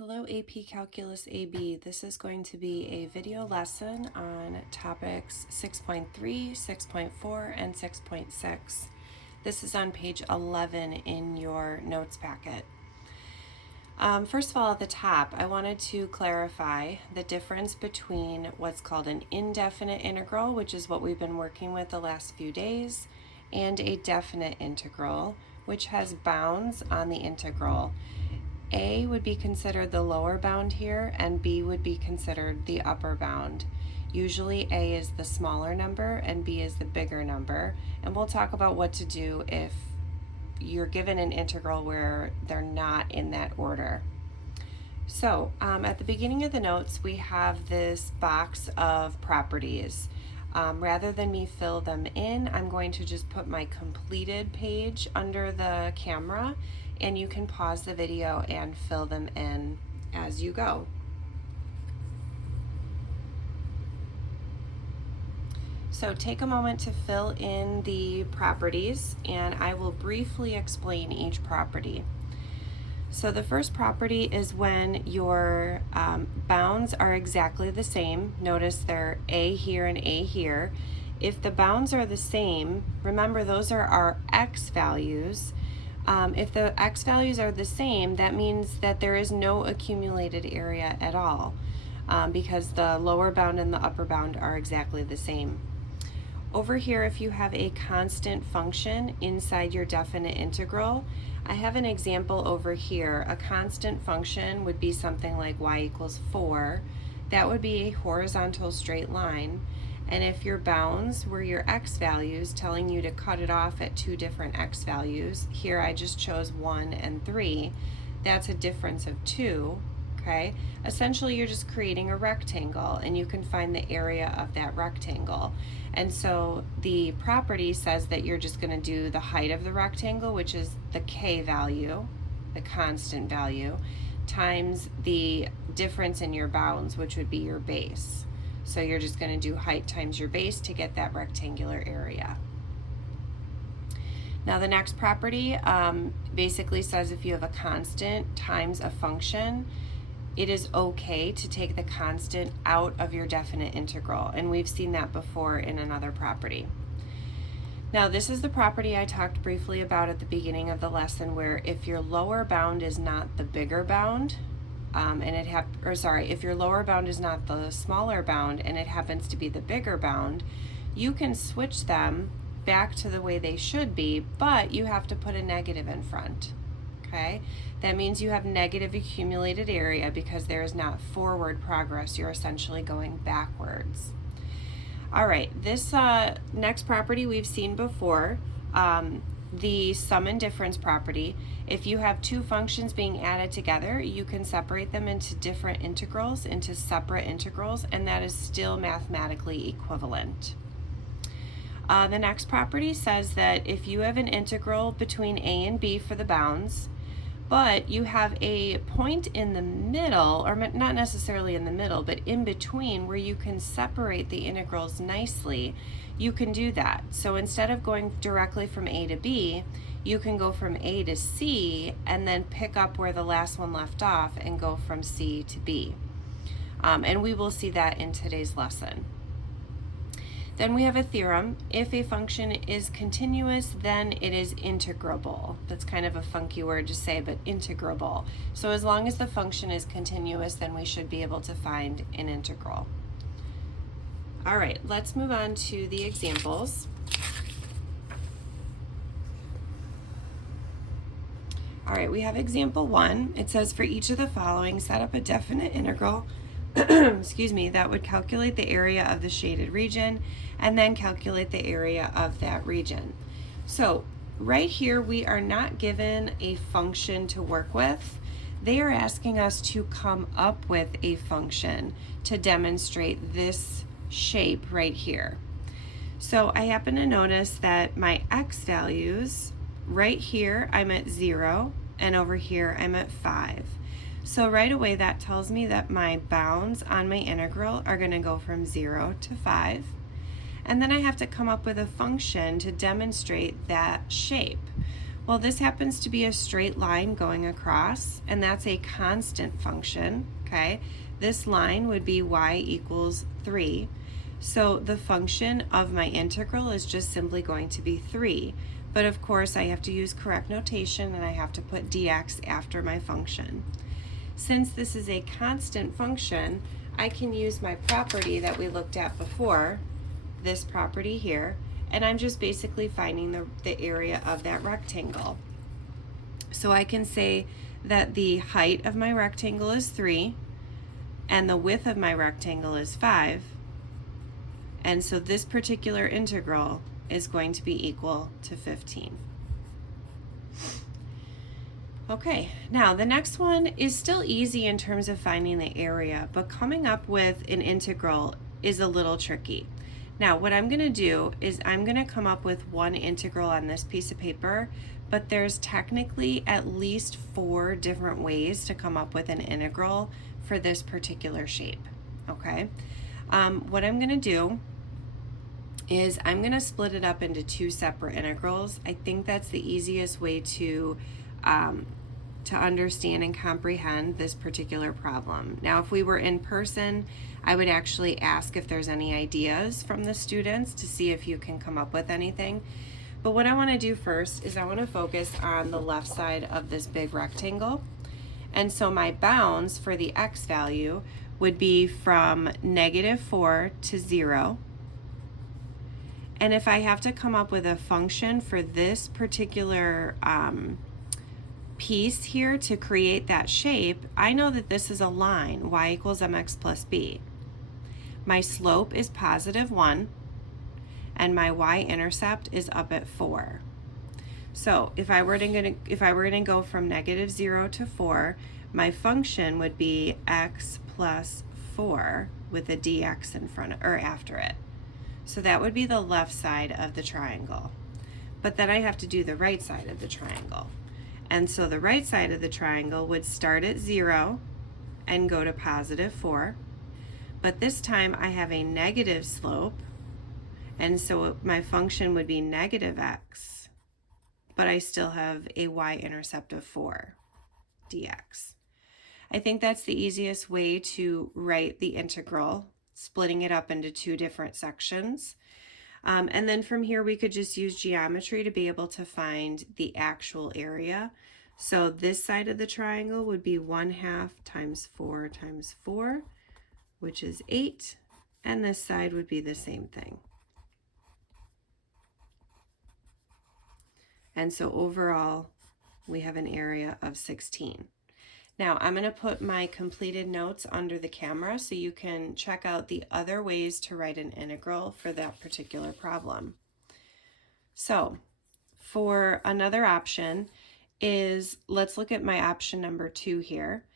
Hello AP Calculus AB. This is going to be a video lesson on topics 6.3, 6.4, and 6.6. This is on page 11 in your notes packet. First of all, at the top, I wanted to clarify the difference between what's called an indefinite integral, which is what we've been working with the last few days, and a definite integral, which has bounds on the integral. A would be considered the lower bound here, and B would be considered the upper bound. Usually A is the smaller number and B is the bigger number, and we'll talk about what to do if you're given an integral where they're not in that order. So at the beginning of the notes, we have this box of properties. Rather than me fill them in, I'm going to just put my completed page under the camera, and you can pause the video and fill them in as you go. So take a moment to fill in the properties, and I will briefly explain each property. So the first property is when your bounds are exactly the same. Notice they're A here and A here. If the bounds are the same, remember those are our x values. If the x values are the same, that means that there is no accumulated area at all, because the lower bound and the upper bound are exactly the same. Over here, if you have a constant function inside your definite integral, I have an example over here. A constant function would be something like y equals 4. That would be a horizontal straight line. And if your bounds were your x values, telling you to cut it off at two different x values, here I just chose 1 and 3, that's a difference of 2, okay? Essentially, you're just creating a rectangle, and you can find the area of that rectangle. And so the property says that you're just going to do the height of the rectangle, which is the k value, the constant value, times the difference in your bounds, which would be your base. So you're just going to do height times your base to get that rectangular area. Now the next property basically says if you have a constant times a function, it is okay to take the constant out of your definite integral, and we've seen that before in another property. Now this is the property I talked briefly about at the beginning of the lesson, where if your lower bound is not the bigger bound, if your lower bound is not the smaller bound and it happens to be the bigger bound, you can switch them back to the way they should be, but you have to put a negative in front. Okay? That means you have negative accumulated area because there is not forward progress. You're essentially going backwards. All right, this next property we've seen before, the sum and difference property. If you have two functions being added together, you can separate them into different integrals, into separate integrals, and that is still mathematically equivalent. The next property says that if you have an integral between a and b for the bounds, but you have a point in the middle, or not necessarily in the middle, but in between, where you can separate the integrals nicely, you can do that. So instead of going directly from a to b, you can go from a to c and then pick up where the last one left off and go from c to b. And we will see that in today's lesson. Then we have a theorem. If a function is continuous, then it is integrable. That's kind of a funky word to say, but integrable. So as long as the function is continuous, then we should be able to find an integral. All right, let's move on to the examples. All right, we have example 1. It says for each of the following, set up a definite integral excuse me, that would calculate the area of the shaded region and then calculate the area of that region. So right here, we are not given a function to work with. They are asking us to come up with a function to demonstrate this shape right here. So I happen to notice that my x values, right here I'm at 0, and over here I'm at 5. So right away that tells me that my bounds on my integral are going to go from 0 to 5. And then I have to come up with a function to demonstrate that shape. Well, this happens to be a straight line going across, and that's a constant function, okay? This line would be y equals 3. So the function of my integral is just simply going to be 3. But of course, I have to use correct notation, and I have to put dx after my function. Since this is a constant function, I can use my property that we looked at before, this property here, and I'm just basically finding the area of that rectangle. So I can say that the height of my rectangle is 3, and the width of my rectangle is 5, and so this particular integral is going to be equal to 15. Okay, now the next one is still easy in terms of finding the area, but coming up with an integral is a little tricky. Now what I'm going to do is I'm going to come up with one integral on this piece of paper, but there's technically at least 4 different ways to come up with an integral for this particular shape. Okay, what I'm going to do is I'm going to split it up into 2 separate integrals. I think that's the easiest way to understand and comprehend this particular problem. Now, if we were in person, I would actually ask if there's any ideas from the students to see if you can come up with anything. But what I want to do first is I want to focus on the left side of this big rectangle. And so my bounds for the x value would be from -4 to 0. And if I have to come up with a function for this particular piece here to create that shape, I know that this is a line, y equals mx plus b. My slope is +1, and my y-intercept is up at 4. So if I were to go from -0 to 4, my function would be x plus 4 with a dx in front or after it. So that would be the left side of the triangle. But then I have to do the right side of the triangle. And so the right side of the triangle would start at 0 and go to +4. But this time I have a negative slope, and so my function would be -x, but I still have a y-intercept of 4 dx. I think that's the easiest way to write the integral, splitting it up into 2 different sections. And then from here we could just use geometry to be able to find the actual area. So this side of the triangle would be 1/2 times 4 times 4, which is 8, and this side would be the same thing. And so overall we have an area of 16. Now I'm going to put my completed notes under the camera so you can check out the other ways to write an integral for that particular problem. So for another option is, let's look at my option number 2 here.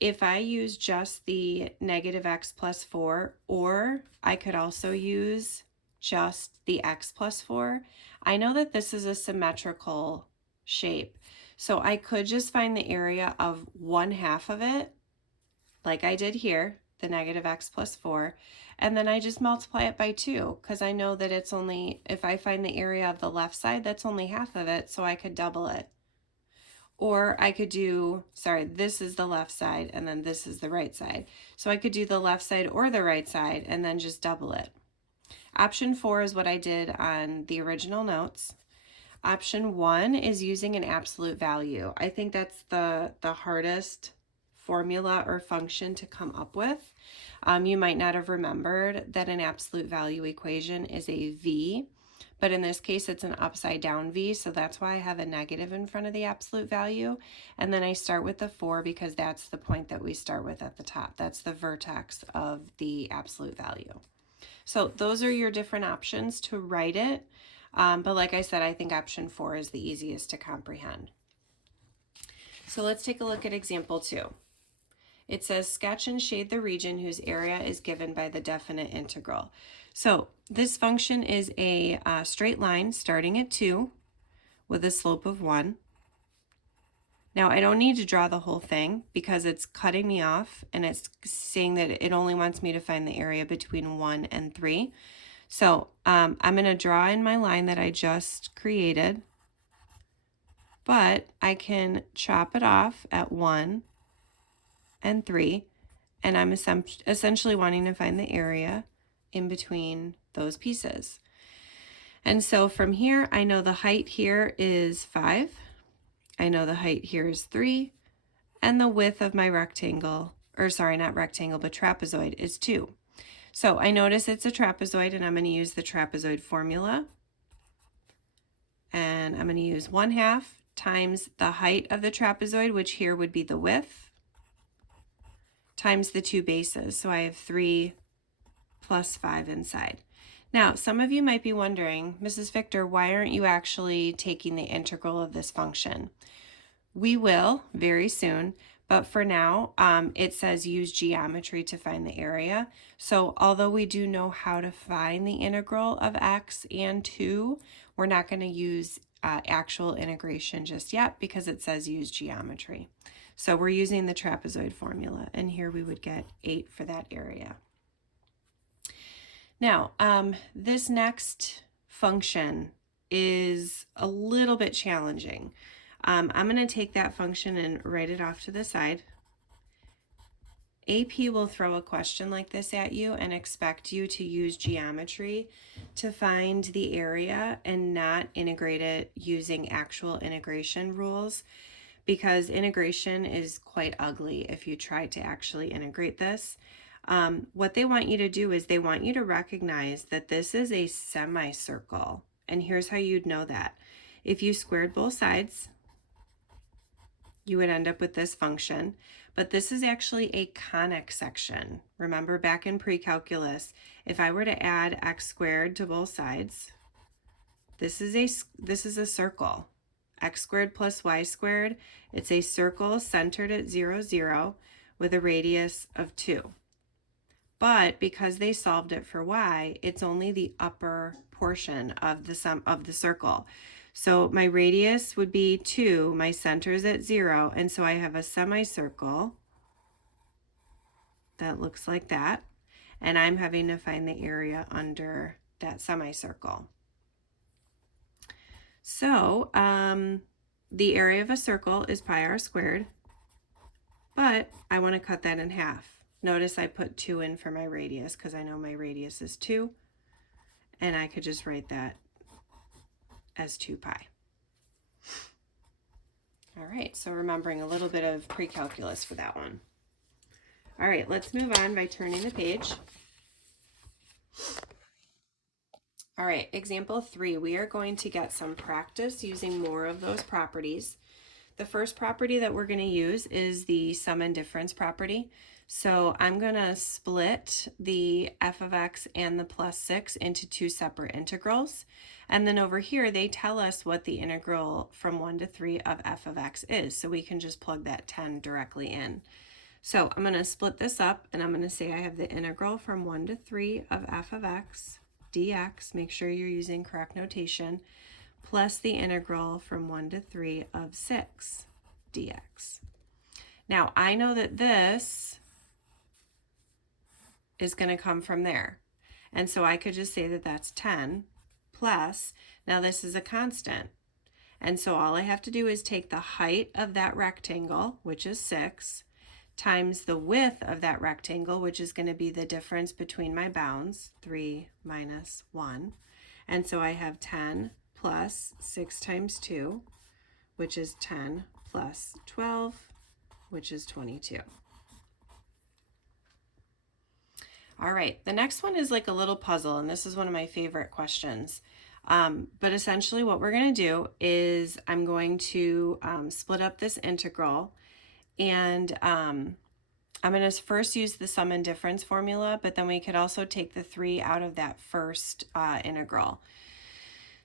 If I use just the -x plus 4, or I could also use just the x plus 4, I know that this is a symmetrical shape. So I could just find the area of 1/2 of it, like I did here, the -x plus 4, and then I just multiply it by 2, because I know that it's only, if I find the area of the left side, that's only half of it, so I could double it. Or I could do, sorry, this is the left side, and then this is the right side. So I could do the left side or the right side, and then just double it. Option 4 is what I did on the original notes. Option 1 is using an absolute value. I think that's the hardest formula or function to come up with. You might not have remembered that an absolute value equation is a v, but in this case it's an upside down v, so that's why I have a negative in front of the absolute value. And then I start with the 4 because that's the point that we start with at the top. That's the vertex of the absolute value. So those are your different options to write it. But like I said, I think option 4 is the easiest to comprehend. So let's take a look at example 2. It says sketch and shade the region whose area is given by the definite integral. So this function is a straight line starting at 2 with a slope of 1. Now I don't need to draw the whole thing because it's cutting me off and it's saying that it only wants me to find the area between 1 and 3. So I'm going to draw in my line that I just created. but I can chop it off at 1 and 3, and I'm essentially wanting to find the area in between those pieces. And so from here, I know the height here is 5, I know the height here is 3, and the width of my rectangle, or sorry, not rectangle, but trapezoid is 2. So I notice it's a trapezoid, and I'm going to use the trapezoid formula. And I'm going to use 1/2 times the height of the trapezoid, which here would be the width, times the 2 bases. So I have 3 plus 5 inside. Now, some of you might be wondering, Mrs. Victor, why aren't you actually taking the integral of this function? We will very soon, but for now, it says use geometry to find the area. So although we do know how to find the integral of x and 2, we're not going to use actual integration just yet because it says use geometry. So we're using the trapezoid formula, and here we would get 8 for that area. Now, this next function is a little bit challenging. I'm going to take that function and write it off to the side. AP will throw a question like this at you and expect you to use geometry to find the area and not integrate it using actual integration rules, because integration is quite ugly if you try to actually integrate this. What they want you to do is they want you to recognize that this is a semicircle, and here's how you'd know that. If you squared both sides, you would end up with this function, but this is actually a conic section. Remember back in pre-calculus, if I were to add x squared to both sides, this is a circle. X squared plus y squared, it's a circle centered at 0, 0 with a radius of 2. But because they solved it for y, it's only the upper portion of the sum of the circle. So my radius would be 2, my center is at 0, and so I have a semicircle that looks like that, and I'm having to find the area under that semicircle. So the area of a circle is pi r squared, but I want to cut that in half. Notice I put 2 in for my radius because I know my radius is 2, and I could just write that as 2 pi. All right, so remembering a little bit of pre-calculus for that one. All right, let's move on by turning the page. All right, example 3, we are going to get some practice using more of those properties. The first property that we're going to use is the sum and difference property. So I'm going to split the f of x and the plus 6 into 2 separate integrals. And then over here, they tell us what the integral from 1 to 3 of f of x is. So we can just plug that 10 directly in. So I'm going to split this up, and I'm going to say I have the integral from 1 to 3 of f of x dx, make sure you're using correct notation, plus the integral from 1 to 3 of 6 dx. Now I know that this is going to come from there, and so I could just say that that's 10 plus, now this is a constant, and so all I have to do is take the height of that rectangle, which is 6, times the width of that rectangle, which is going to be the difference between my bounds, 3 minus 1, and so I have 10 plus 6 times 2, which is 10 plus 12, which is 22. All right, the next one is like a little puzzle, and this is one of my favorite questions. But essentially what we're going to do is I'm going to split up this integral, and I'm going to first use the sum and difference formula, but then we could also take the 3 out of that first integral.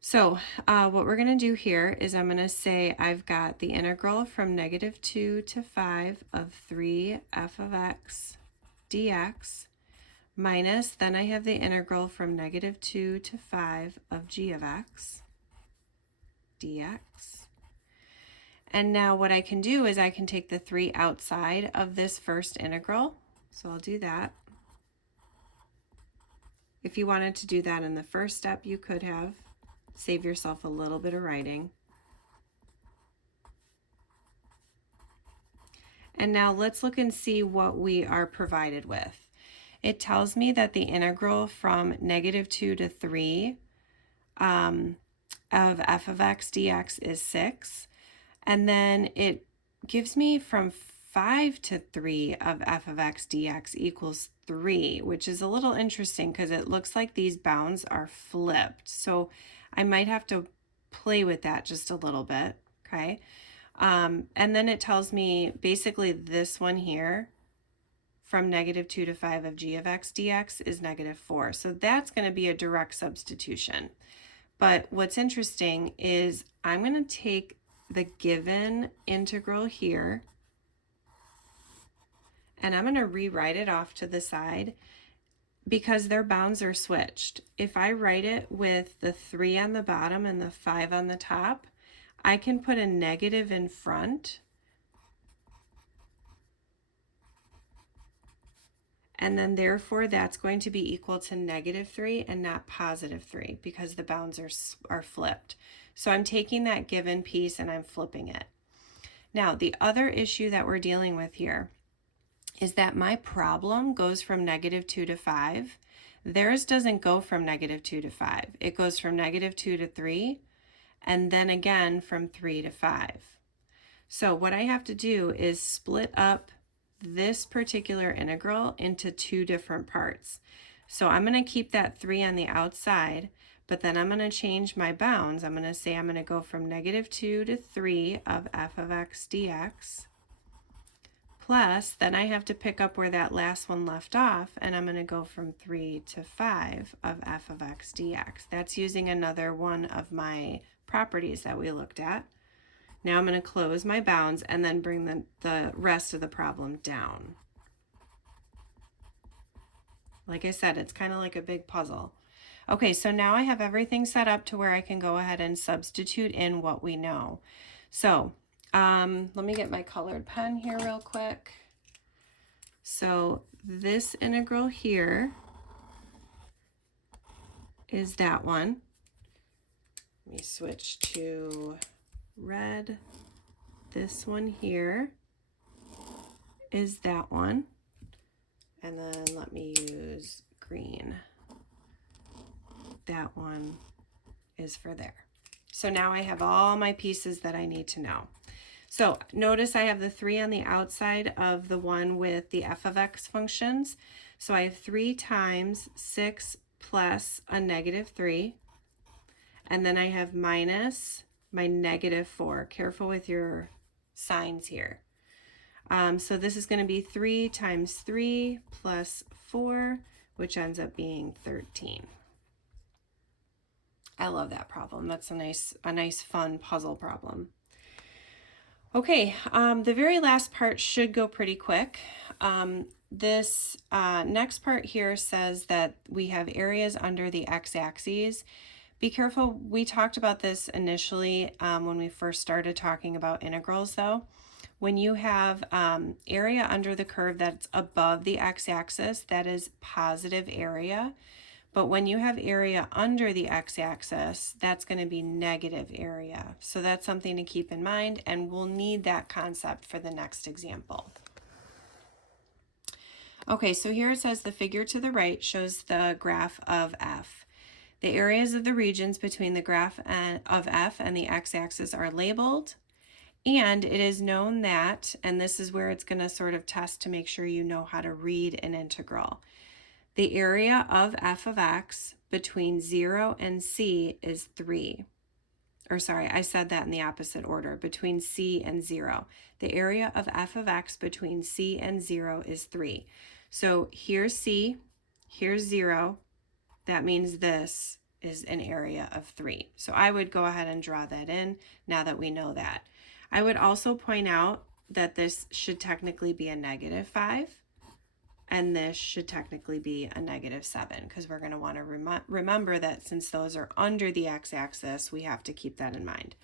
So what we're going to do here is I'm going to say I've got the integral from -2 to 5 of 3 f of x dx minus, then I have the integral from -2 to 5 of g of x dx. And now what I can do is I can take the 3 outside of this first integral. So I'll do that. If you wanted to do that in the first step, you could have. Save yourself a little bit of writing. And now let's look and see what we are provided with. It tells me that the integral from -2 to 3 of f of x dx is 6. And then it gives me from 5 to 3 of f of x dx equals 3, which is a little interesting because it looks like these bounds are flipped. So I might have to play with that just a little bit, okay? And then it tells me basically this one here from -2 to 5 of g of x dx is -4. So that's going to be a direct substitution. But what's interesting is I'm going to take the given integral here and I'm going to rewrite it off to the side because their bounds are switched. If I write it with the 3 on the bottom and the 5 on the top, I can put a negative in front and then therefore that's going to be equal to -3 and not +3 because the bounds are flipped. So I'm taking that given piece and I'm flipping it. Now the other issue that we're dealing with here is that my problem goes from -2 to 5. Theirs doesn't go from -2 to 5. It goes from -2 to 3 and then again from 3 to 5. So what I have to do is split up this particular integral into two different parts. So I'm going to keep that 3 on the outside, but then I'm going to change my bounds. I'm going to say I'm going to go from -2 to 3 of f of x dx, plus then I have to pick up where that last one left off, and I'm going to go from 3 to 5 of f of x dx. That's using another one of my properties that we looked at. Now I'm going to close my bounds and then bring the rest of the problem down. Like I said, it's kind of like a big puzzle. Okay, so now I have everything set up to where I can go ahead and substitute in what we know. So let me get my colored pen here real quick. So this integral here is that one. Let me switch to red. This one here is that one. And then let me use green. That one is for there. So now I have all my pieces that I need to know. So notice I have the 3 on the outside of the one with the f of x functions. So I have 3 times 6 plus a -3. And then I have minus my -4. Careful with your signs here. So this is going to be 3 times 3 plus 4, which ends up being 13. I love that problem. That's a nice fun puzzle problem. Okay, the very last part should go pretty quick. This next part here says that we have areas under the x-axis. Be careful, we talked about this initially when we first started talking about integrals though. When you have area under the curve that's above the x-axis, that is positive area. But when you have area under the x-axis, that's going to be negative area. So that's something to keep in mind, and we'll need that concept for the next example. Okay, so here it says the figure to the right shows the graph of f. The areas of the regions between the graph of f and the x-axis are labeled, and it is known that, and this is where it's going to sort of test to make sure you know how to read an integral. The area of f of x between 0 and c is 3. Or sorry, I said that in the opposite order, between c and 0. The area of f of x between c and 0 is 3. So here's c, here's 0. That means this is an area of 3. So I would go ahead and draw that in now that we know that. I would also point out that this should technically be a -5. And this should technically be a -7 because we're going to want to remember that since those are under the x-axis, we have to keep that in mind.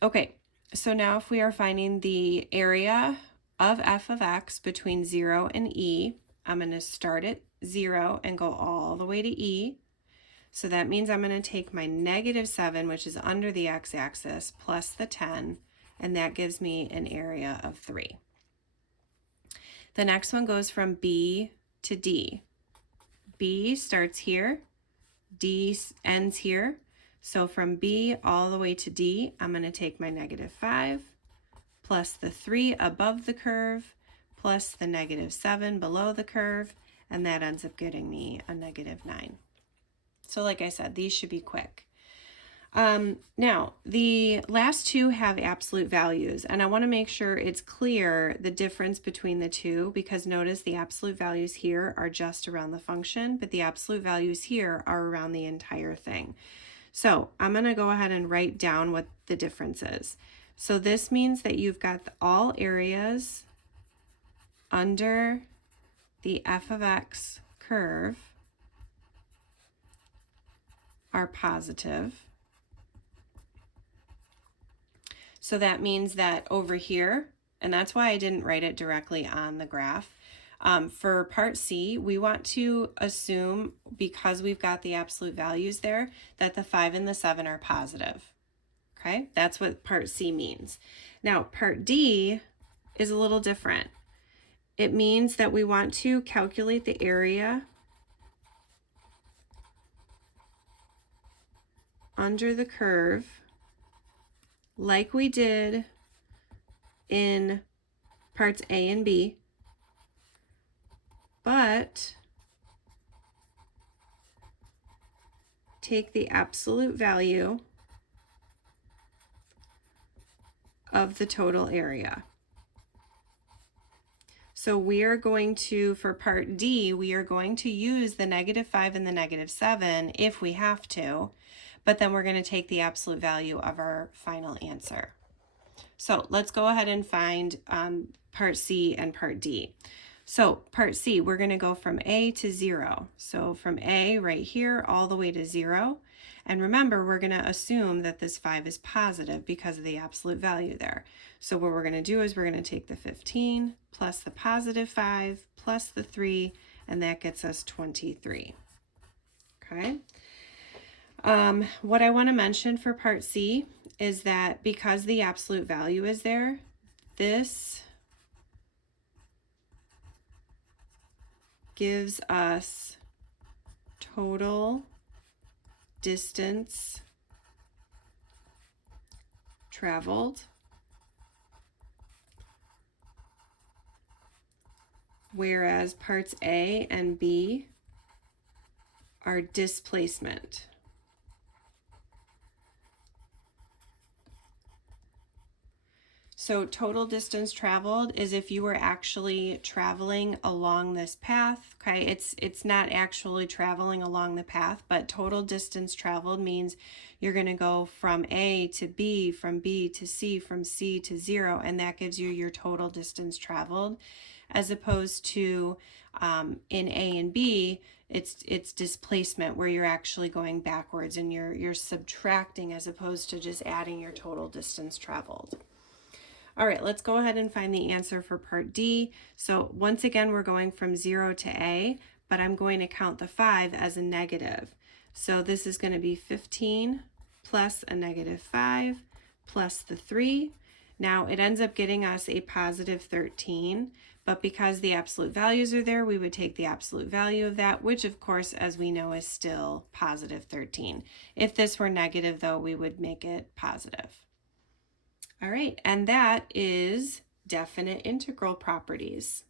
Okay, so now if we are finding the area of f of x between 0 and e, I'm going to start at 0 and go all the way to e. So that means I'm going to take my -7, which is under the x-axis, plus the 10, and that gives me an area of 3. The next one goes from B to D. B starts here, D ends here. So from B all the way to D, I'm going to take my -5 plus the 3 above the curve plus the -7 below the curve, and that ends up getting me a -9. So like I said, these should be quick. Now, the last two have absolute values, and I want to make sure it's clear the difference between the two, because notice the absolute values here are just around the function, but the absolute values here are around the entire thing. So I'm going to go ahead and write down what the difference is. So this means that you've got all areas under the f of x curve are positive. So that means that over here, and that's why I didn't write it directly on the graph, for part C, we want to assume, because we've got the absolute values there, that the 5 and the 7 are positive. Okay, that's what part C means. Now, part D is a little different. It means that we want to calculate the area under the curve like we did in parts A and B, but take the absolute value of the total area. So we are going to, for part D, we are going to use the -5 and the -7 if we have to, but then we're going to take the absolute value of our final answer. So let's go ahead and find part C and part D. So part C, we're going to go from A to 0. So from A right here all the way to 0. And remember, we're going to assume that this 5 is positive because of the absolute value there. So what we're going to do is we're going to take the 15 plus the +5 plus the 3, and that gets us 23. Okay. What I want to mention for part C is that because the absolute value is there, this gives us total distance traveled whereas parts A and B are displacement. So total distance traveled is if you were actually traveling along this path, okay? It's not actually traveling along the path, but total distance traveled means you're going to go from A to B, from B to C, from C to 0, and that gives you your total distance traveled, as opposed to in A and B, it's displacement, where you're actually going backwards and you're subtracting as opposed to just adding your total distance traveled. All right, let's go ahead and find the answer for part D. So once again, we're going from 0 to A, but I'm going to count the 5 as a negative. So this is going to be 15 plus a -5 plus the 3. Now it ends up getting us a +13, but because the absolute values are there, we would take the absolute value of that, which of course, as we know, is still +13. If this were negative though, we would make it positive. All right, and that is definite integral properties.